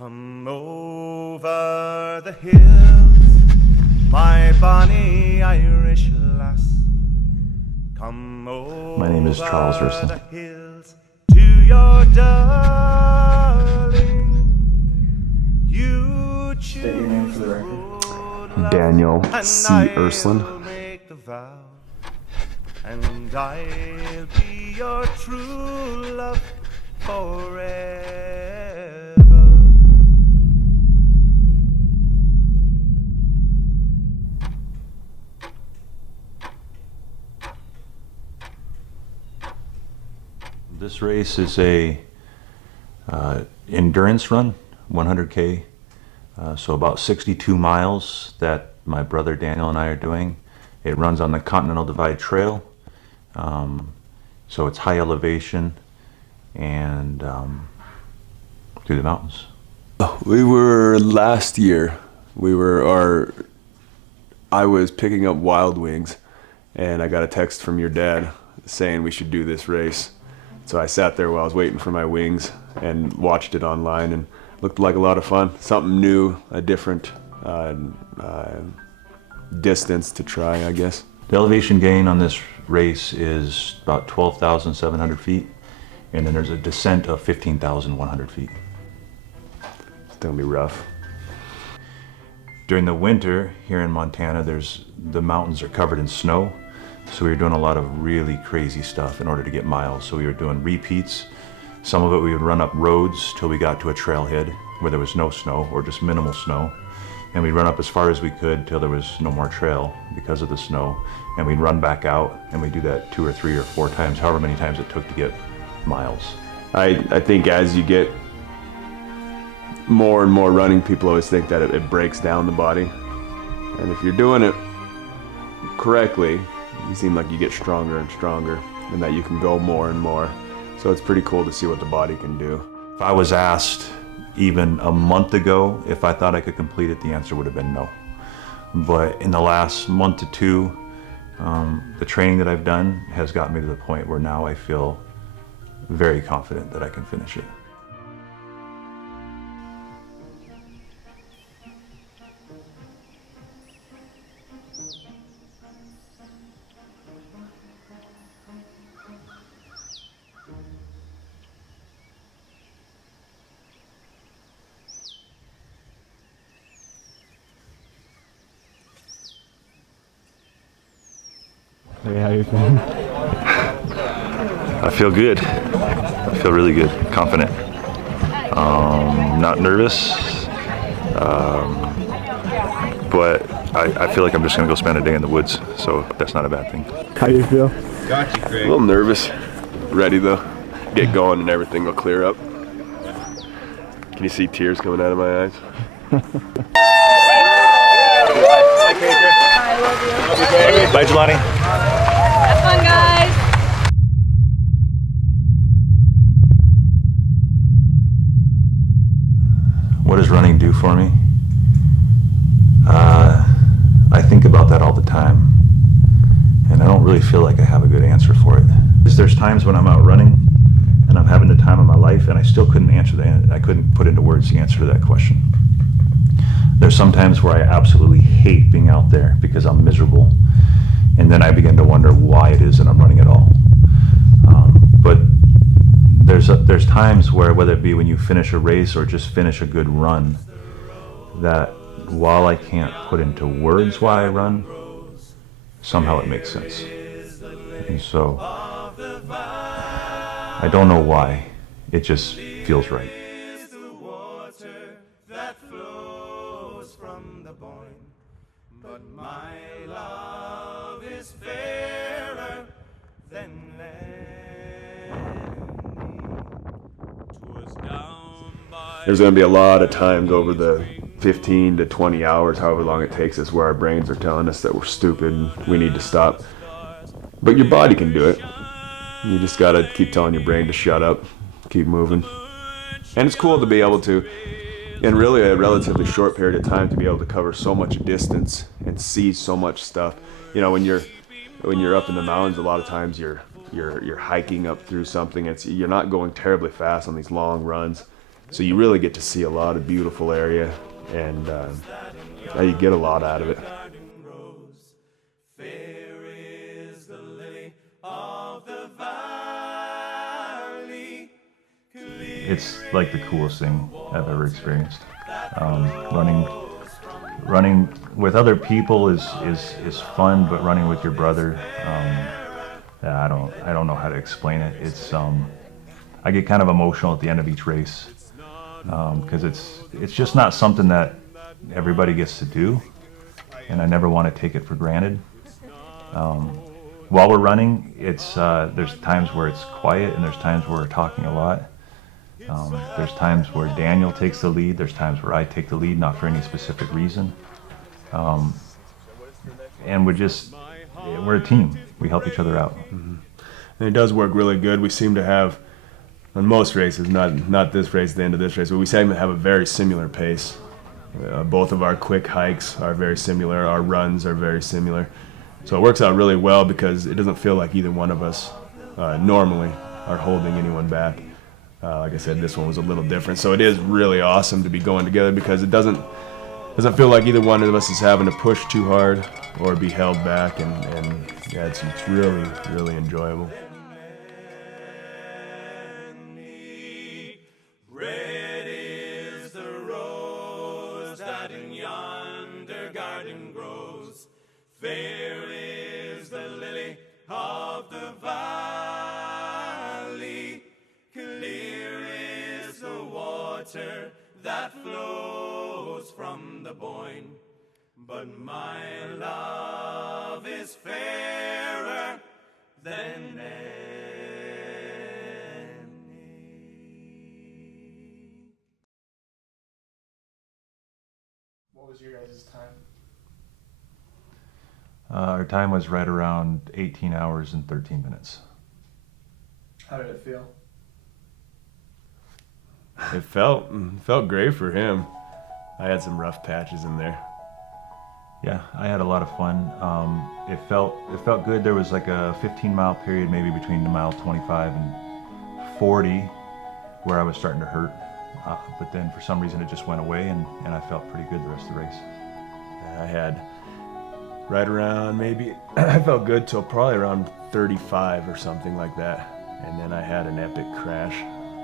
Come over the hills, my bonny Irish lass. Come over My name is Charles Urson. the hills to your darling. You choose State your name for the the record. road, Daniel and C. I'll Ursland. make the vow, and I'll be your true love forever. This race is a endurance run, 100K, so about 62 miles that my brother Daniel and I are doing. It runs on the Continental Divide Trail, so it's high elevation and through the mountains. We were last year. I was picking up Wild Wings, and I got a text from your dad saying we should do this race. So I sat there while I was waiting for my wings and watched it online, and looked like a lot of fun. Something new, a different distance to try, I guess. The elevation gain on this race is about 12,700 feet, and then there's a descent of 15,100 feet. It's gonna be rough. During the winter here in Montana, the mountains are covered in snow. So we were doing a lot of really crazy stuff in order to get miles. So we were doing repeats. Some of it we would run up roads till we got to a trailhead where there was no snow or just minimal snow. And we'd run up as far as we could till there was no more trail because of the snow. And we'd run back out, and we'd do that 2 or 3 or 4 times, however many times it took to get miles. I think as you get more and more running, people always think that it breaks down the body. And if you're doing it correctly, you seem like you get stronger and stronger, and that you can go more and more. So it's pretty cool to see what the body can do. If I was asked even a month ago if I thought I could complete it, the answer would have been no. But in the last month to 2, the training that I've done has got me to the point where now I feel very confident that I can finish it. Hey, how you feeling? I feel good. I feel really good, confident. Not nervous, but I feel like I'm just gonna go spend a day in the woods, so that's not a bad thing. How you feel? Got you, A Craig. little nervous, ready though. Get going and everything will clear up. Can you see tears coming out of my eyes? Bye, Jelani. Have fun, guys. What does running do for me? I think about that all the time, and I don't really feel like I have a good answer for it. There's times when I'm out running and I'm having the time of my life, and I still couldn't I couldn't put into words the answer to that question. There's some times where I absolutely hate being out there because I'm miserable, and then I begin to wonder why it is that I'm running at all. But there's times where, whether it be when you finish a race or just finish a good run, that while I can't put into words why I run, somehow it makes sense. And so I don't know why, it just feels right. Is the water that flows from the Boyne, but my love is fairer than land. 'Twas down by There's gonna be a lot of times over the 15 to 20 hours, however long it takes us, where our brains are telling us that we're stupid and we need to stop. But your body can do it. You just gotta keep telling your brain to shut up, keep moving. And it's cool to be able to, in really a relatively short period of time, to be able to cover so much distance and see so much stuff. You know, when you're up in the mountains, a lot of times you're hiking up through something. You're not going terribly fast on these long runs. So you really get to see a lot of beautiful area, and you get a lot out of it. Fair is the lily of the valley. It's like the coolest thing I've ever experienced. Running with other people is fun, but running with your brother, I don't know how to explain it. It's I get kind of emotional at the end of each race, because it's just not something that everybody gets to do, and I never want to take it for granted. While we're running, there's times where it's quiet, and there's times where we're talking a lot. There's times where Daniel takes the lead. There's times where I take the lead, not for any specific reason. And we're a team. We help each other out. Mm-hmm. And it does work really good. We seem to have, on most races, not this race, the end of this race, but we seem to have a very similar pace. Both of our quick hikes are very similar. Our runs are very similar. So it works out really well because it doesn't feel like either one of us normally are holding anyone back. Like I said, this one was a little different. So it is really awesome to be going together because it doesn't feel like either one of us is having to push too hard or be held back, and yeah, it's really, really enjoyable. Red is the rose that in yonder garden grows. Fair is the lily of the valley. Clear is the water that flows from the Boyne. But my love is fairer than any. What was your guys' time? Our time was right around 18 hours and 13 minutes. How did it feel? It felt great for him. I had some rough patches in there. Yeah, I had a lot of fun. It felt good. There was like a 15-mile period, maybe between mile 25 and 40, where I was starting to hurt. But then for some reason it just went away, and I felt pretty good the rest of the race. I had right around maybe, I felt good till probably around 35 or something like that. And then I had an epic crash,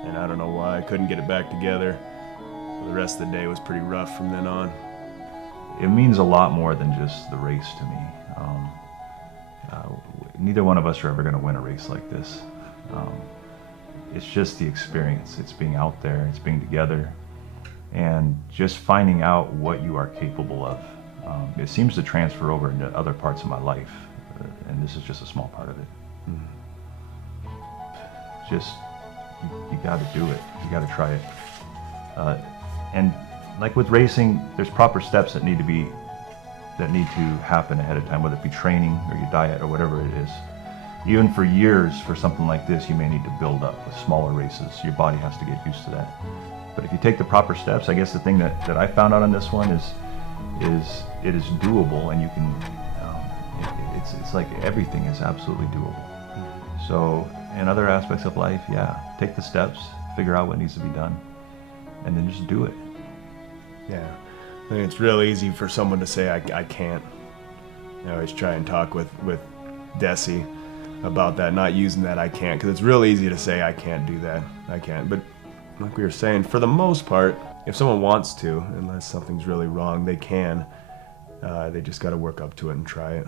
and I don't know why I couldn't get it back together. The rest of the day was pretty rough from then on. It means a lot more than just the race to me. Neither one of us are ever going to win a race like this. It's just the experience. It's being out there, it's being together, and just finding out what you are capable of. It seems to transfer over into other parts of my life, and this is just a small part of it. Just, you got to do it. You got to try it. And like with racing, there's proper steps that need to happen ahead of time, whether it be training or your diet or whatever it is. Even for years, for something like this, you may need to build up with smaller races. Your body has to get used to that. But if you take the proper steps, I guess the thing that I found out on this one is it is doable, and you can. It's like everything is absolutely doable. So in other aspects of life, yeah, take the steps, figure out what needs to be done, and then just do it. Yeah, I think it's real easy for someone to say, I can't. I always try and talk with Desi about that, not using that I can't, because it's real easy to say I can't do that, I can't. But like we were saying, for the most part, if someone wants to, unless something's really wrong, they can. They just got to work up to it and try it.